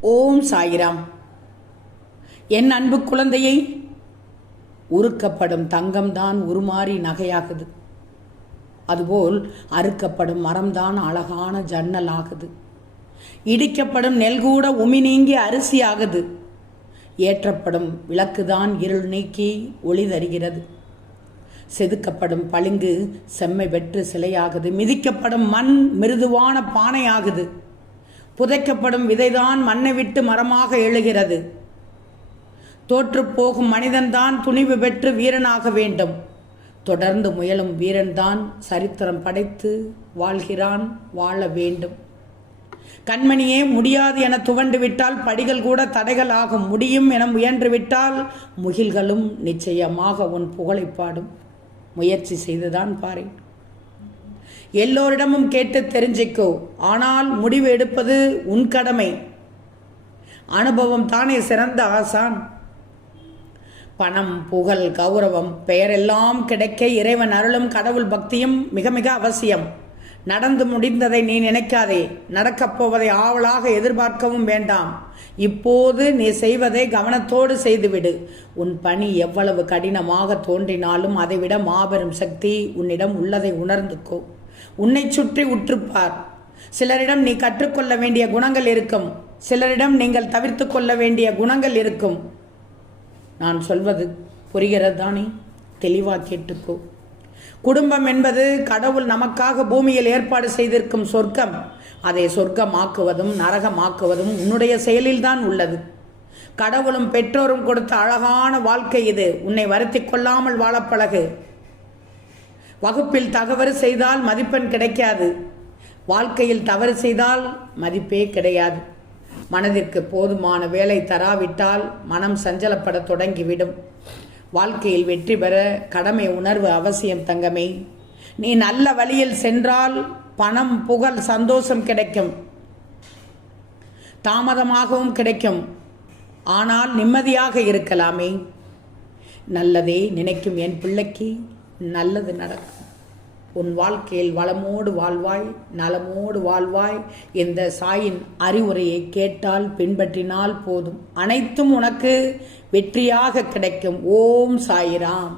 ஓம் சாயிராம். என் அன்பு குழந்தையை, உருக்கப்படும் தங்கம்தான் உருமாறி நகையாகுது. அதுபோல் அறுக்கப்படும் மரம்தான் அழகான ஜன்னல் ஆகுது. இடிக்கப்படும் நெல் கூட உமி நீங்கி அரிசி ஆகுது. ஏற்றப்படும் விளக்குதான் இருள் நீக்கி ஒளி தருகிறது. செதுக்கப்படும் பளிங்கு செம்மை வெற்று சிலையாகுது. மிதிக்கப்படும் மண் மிருதுவான பானையாகுது. புதைக்கப்படும் விதைதான் மண்ணை விட்டு மரமாக எழுகிறது. தோற்று போகும் மனிதன்தான் துணிவு பெற்று வீரனாக வேண்டும். தொடர்ந்து முயலும் வீரன்தான் சரித்திரம் படைத்து வாழ்கிறான், வாழ வேண்டும். கண்மணியே, முடியாது என துவண்டு விட்டால் படிகள் கூட தடைகள் ஆகும். முடியும் என முயன்று விட்டால் முகில்களும் நிச்சயமாக உன் புகழை பாடும். முயற்சி செய்துதான் பாரு. எல்லோரிடமும் கேட்டு தெரிஞ்சிக்கோ. ஆனால் முடிவு எடுப்பது உன் கடமை. அனுபவம் தானே சிறந்த ஆசான். பணம், புகழ், கௌரவம், பெயரெல்லாம் கிடைக்க இறைவன் அருளும் கடவுள் பக்தியும் மிக மிக அவசியம். நடந்து முடிந்ததை நீ நினைக்காதே. நடக்கப் போவதை ஆவலாக எதிர்பார்க்கவும் வேண்டாம். இப்போது நீ செய்வதை கவனத்தோடு செய்துவிடு. உன் பணி எவ்வளவு கடினமாக தோன்றினாலும் அதைவிட மாபெரும் சக்தி உன்னிடம் உள்ளதை உணர்ந்துக்கோ. உன்னை சுற்றி உற்றுப்பார். சிலரிடம் நீ கற்றுக்கொள்ள வேண்டிய குணங்கள் இருக்கும். சிலரிடம் நீங்கள் தவிர்த்து கொள்ள வேண்டிய குணங்கள் இருக்கும். நான் சொல்வது புரிகிறது தானே? தெளிவாக கேட்டுக்கோ. குடும்பம் என்பது கடவுள் நமக்காக பூமியில் ஏற்பாடு செய்திருக்கும் சொர்க்கம். அதை சொர்க்கமாக்குவதும் நரகமாக்குவதும் உன்னுடைய செயலில்தான் உள்ளது. கடவுளும் பெற்றோரும் கொடுத்த அழகான வாழ்க்கை இது. உன்னை வருத்தி கொள்ளாமல் வாழப்பழகு. வகுப்பில் தவறு செய்தால் மதிப்பெண் கிடைக்காது. வாழ்க்கையில் தவறு செய்தால் மதிப்பே கிடையாது. மனதிற்கு போதுமான வேலை தராவிட்டால் மனம் சஞ்சலப்பட தொடங்கிவிடும். வாழ்க்கையில் வெற்றி பெற கடமை உணர்வு அவசியம் தங்கமே. நீ நல்ல வழியில் சென்றால் பணம், புகழ், சந்தோஷம் கிடைக்கும். தாமதமாகவும் கிடைக்கும். ஆனால் நிம்மதியாக இருக்கலாமே. நல்லதே நினைக்கும் என் பிள்ளைக்கு நல்லது நடக்கும். உன் வாழ்க்கையில் வளமோடு வாழ்வாய், நலமோடு வாழ்வாய். இந்த சாயின் அறிவுரையை கேட்டால் பின்பற்றினால் போதும். அனைத்தும் உனக்கு வெற்றியாக கிடைக்கும். ஓம் சாயிராம்.